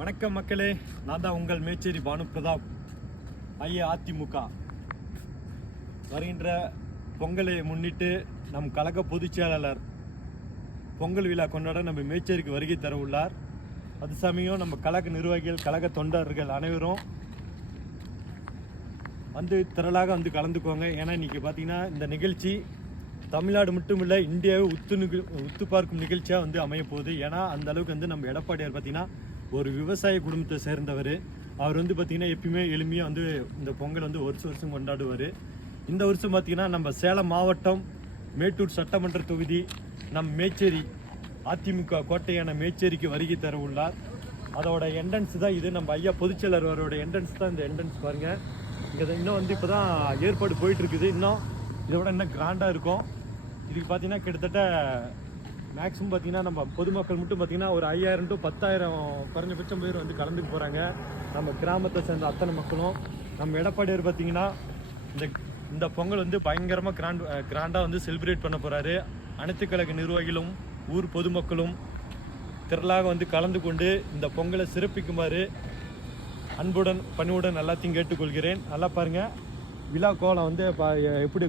வணக்கம் மக்களே, நான் தான் உங்கள் மேச்சேரி பானு பிரதாப். அதிமுக வருகின்ற பொங்கலை முன்னிட்டு நம் கழக பொதுச் செயலாளர் பொங்கல் விழா கொண்டாட நம்ம மேச்சேரிக்கு வருகை தர உள்ளார். அது சமயம் நம்ம கழக நிர்வாகிகள், கழக தொண்டர்கள் அனைவரும் வந்து திரளாக வந்து கலந்துக்கோங்க. ஏன்னா இன்றைக்கி பார்த்தீங்கன்னா இந்த நிகழ்ச்சி தமிழ்நாடு மட்டும் இல்லை, இந்தியாவை உத்து பார்க்கும் நிகழ்ச்சியாக வந்து அமையப்போகுது. ஏன்னா அந்த அளவுக்கு வந்து நம்ம எடப்பாடியார் பார்த்தீங்கன்னா ஒரு விவசாய குடும்பத்தை சேர்ந்தவர். அவர் வந்து பார்த்திங்கன்னா எப்பயுமே எளிமையாக வந்து இந்த பொங்கல் வந்து வருஷம் கொண்டாடுவார். இந்த வருஷம் பார்த்திங்கன்னா நம்ம சேலம் மாவட்டம் மேட்டூர் சட்டமன்ற தொகுதி நம் மேச்சேரி அதிமுக கோட்டையான மேச்சேரிக்கு வருகை தர உள்ளார். அதோட என்ட்ரன்ஸ் தான் இது. நம்ம ஐயா பொதுச்செயலர் அவரோட என்ட்ரன்ஸ் தான் இந்த என்ட்ரன்ஸ் பாருங்கள். இங்கே இன்னும் வந்து இப்போ தான் ஏற்பாடு போயிட்டுருக்குது. இன்னும் இதோட இன்னும் கிராண்டாக இருக்கும். இதுக்கு பார்த்தீங்கன்னா கிட்டத்தட்ட மேக்ஸிமம் பார்த்தீங்கன்னா நம்ம பொதுமக்கள் மட்டும் பார்த்தீங்கன்னா ஒரு 5000 to 10,000 குறைஞ்சபட்சம் பேர் வந்து கலந்துக்க போகிறாங்க. நம்ம கிராமத்தை சேர்ந்த அத்தனை மக்களும். நம்ம எடப்பாடியார் பார்த்தீங்கன்னா இந்த பொங்கல் வந்து பயங்கரமாக கிராண்டாக வந்து செலிப்ரேட் பண்ண போகிறாரு. அனைத்து கழக நிர்வாகிகளும் ஊர் பொதுமக்களும் திரளாக வந்து கலந்து கொண்டு இந்த பொங்கலை சிறப்பிக்குமாறு அன்புடன் பணிவுடன் எல்லாத்தையும் கேட்டுக்கொள்கிறேன். நல்லா பாருங்கள், விழா கோலம் வந்து எப்படி